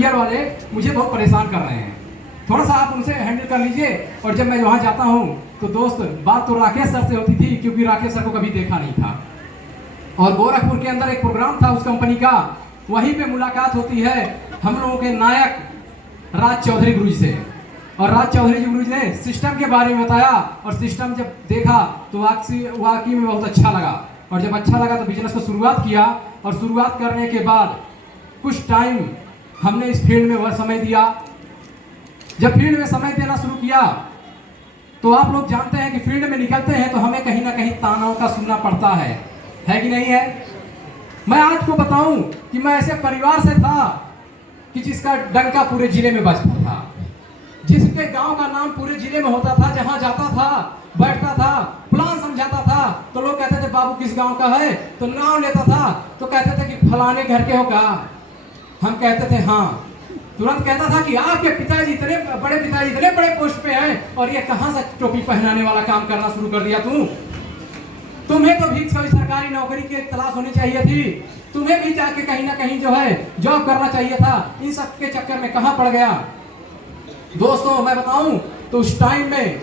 Beer वाले मुझे बहुत परेशान कर रहे हैं, थोड़ा सा आप उनसे हैंडल कर लीजिए। और जब मैं वहाँ जाता हूँ तो दोस्त बात तो राकेश सर से होती थी, क्योंकि राकेश सर को कभी देखा नहीं था। और गोरखपुर के अंदर एक प्रोग्राम था उस कंपनी का, वहीं पे मुलाकात होती है हम लोगों के नायक राज चौधरी गुरुजी से। और राज चौधरी जी गुरुजी ने सिस्टम के बारे में बताया, और सिस्टम जब देखा तो वाकई में बहुत अच्छा लगा। और जब अच्छा लगा तो बिजनेस को शुरुआत किया, और शुरुआत करने के बाद कुछ टाइम हमने इस फील्ड में वह समय दिया। जब फील्ड में समय देना शुरू किया तो आप लोग जानते हैं कि फील्ड में निकलते हैं तो हमें कहीं ना कहीं तानाओं का सुनना पड़ता है कि नहीं है। मैं आज को बताऊं कि मैं ऐसे परिवार से था कि जिसका डंका पूरे जिले में बजता था, जिसके गांव का नाम पूरे जिले में होता था, जहां जाता था बैठता था, प्लान समझाता था तो लोग कहते थे बाबू किस गांव का है, तो नाम लेता था तो कहते थे कि फलाने घर के हो का। हम कहते थे हाँ, तुरंत कहता था कि आपके पिताजी इतने बड़े पोस्ट पे हैं और ये कहां से टोपी पहनाने वाला काम करना शुरू कर दिया तुम्हें तो भी कोई सरकारी नौकरी की तलाश होनी चाहिए थी, तुम्हें भी जाके कहीं ना कहीं जो है जॉब करना चाहिए था, इन सब के चक्कर में कहां पड़ गया। दोस्तों मैं बताऊं तो उस टाइम में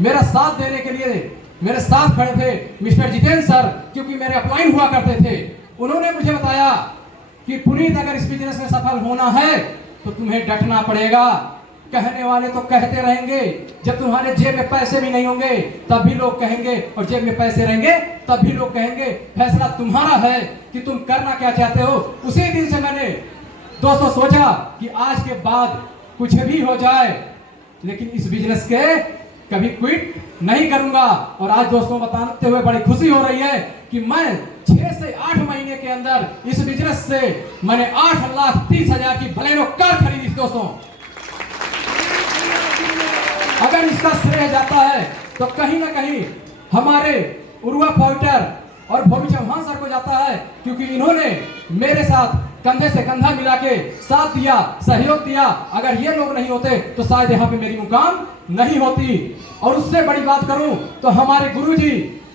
मेरा साथ देने के लिए मेरे साथ खड़े थे मिस्टर जितेंद्र सर, क्योंकि मेरे अपलाइन हुआ करते थे। उन्होंने मुझे बताया कि पुनीत अगर इस बिजनेस में सफल होना है तो तुम्हें डटना पड़ेगा। कहने वाले तो कहते रहेंगे, जब तुम्हारे जेब में पैसे भी नहीं होंगे तब भी लोग कहेंगे, और जेब में पैसे रहेंगे तब भी लोग कहेंगे। फैसला तुम्हारा है कि तुम करना क्या चाहते हो। उसी दिन से मैंने दोस्तों सोचा कि आज के बाद कुछ भी हो जाए लेकिन इस बिजनेस के कभी क्विट नहीं करूंगा। और आज दोस्तों बताते हुए बड़ी खुशी हो रही है कि मैं 6 से 8 महीने के अंदर इस बिजनेस से मैंने 8,30,000 की बलेनो कार खरीदी। दोस्तों अगर इसका श्रेय जाता है तो कहीं ना कहीं हमारे उर्वा पॉइंटर और भोमी चौहान सर को जाता है, क्योंकि इन्होंने मेरे साथ कंधे से कंधा मिला के साथ दिया, सहयोग दिया। अगर ये लोग नहीं होते तो शायद यहाँ पे मेरी मुकाम नहीं होती। और उससे बड़ी बात करूं तो हमारे गुरुजी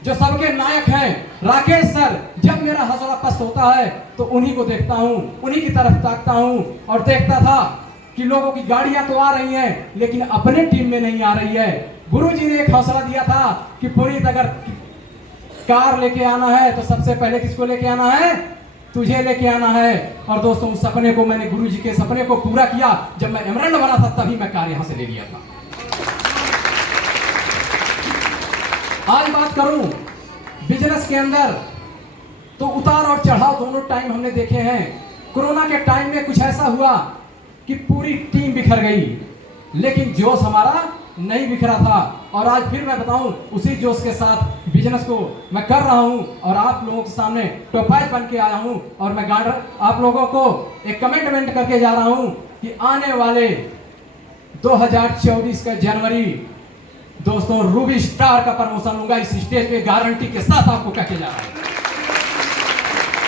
जो सबके नायक हैं राकेश सर, जब मेरा हौसला पस्त होता है तो उन्हीं को देखता हूं, उन्हीं की तरफ ताकता हूं। और देखता था कि लोगों की गाड़ियां तो आ रही हैं लेकिन अपने टीम में नहीं आ रही है। गुरुजी ने एक हौसला दिया था कि पुनीत अगर कार लेके आना है तो सबसे पहले किसको लेके आना है, तुझे लेके आना है। और दोस्तों उस सपने को मैंने गुरुजी के सपने को पूरा किया। जब मैं एमरल्ड बना था तभी मैं कार यहां से ले लिया था। आज बात करूं बिजनेस के अंदर तो उतार और चढ़ाव दोनों टाइम हमने देखे हैं। कोरोना के टाइम में कुछ ऐसा हुआ कि पूरी टीम बिखर गई, लेकिन जोश हमारा नहीं बिखरा था। और आज फिर मैं बताऊं उसी जोश के साथ बिजनेस को मैं कर रहा हूं और आप लोगों के सामने टॉपाइज बन के आया हूं। और मैं आप लोगों को एक कमिटमेंट करके जा रहा हूं कि आने वाले 2024 का जनवरी दोस्तों रूबी स्टार का प्रमोशन होगा इस स्टेज पे, गारंटी के साथ आपको कह के जा रहा है।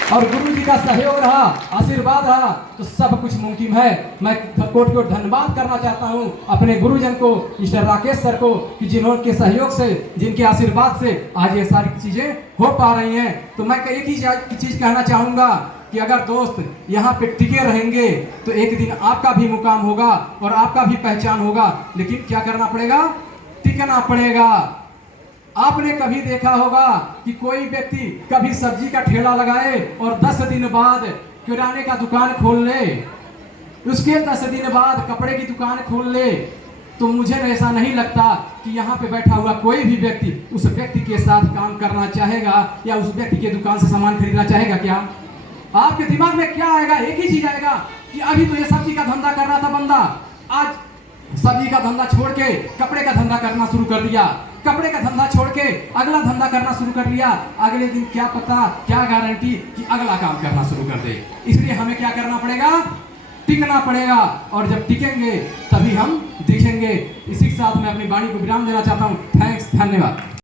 और गुरु जी का सहयोग रहा, आशीर्वाद रहा तो सब कुछ मुमकिन है। मैं कोट को धन्यवाद करना चाहता हूं अपने गुरुजन को, मिस्टर राकेश सर को, कि जिन्होंने सहयोग से, जिनके आशीर्वाद से आज ये सारी चीजें हो पा रही हैं। तो मैं एक ही चीज कहना चाहूंगा कि अगर दोस्त यहाँ पे टिके रहेंगे तो एक दिन आपका भी मुकाम होगा और आपका भी पहचान होगा। लेकिन क्या करना पड़ेगा, टिकना पड़ेगा। आपने कभी देखा होगा कि कोई व्यक्ति कभी सब्जी का ठेला लगाए और 10 दिन बाद किराने का दुकान खोल ले, उसके 10 दिन बाद कपड़े की दुकान खोल ले, तो मुझे ऐसा नहीं लगता कि यहाँ पे बैठा हुआ कोई भी व्यक्ति उस व्यक्ति के साथ काम करना चाहेगा या उस व्यक्ति के दुकान से सामान खरीदना चाहेगा। क्या आपके दिमाग में क्या आएगा? एक ही चीज आएगा कि अभी तो ये सब्जी का धंधा कर रहा था बंदा, आज सब्जी का धंधा छोड़ के कपड़े का धंधा करना शुरू कर दिया, कपड़े का धंधा छोड़ के अगला धंधा करना शुरू कर लिया। अगले दिन क्या पता, क्या गारंटी कि अगला काम करना शुरू कर दे। इसलिए हमें क्या करना पड़ेगा, टिकना पड़ेगा। और जब टिकेंगे तभी हम दिखेंगे। इसी के साथ मैं अपनी वाणी को विराम देना चाहता हूँ। थैंक्स, धन्यवाद।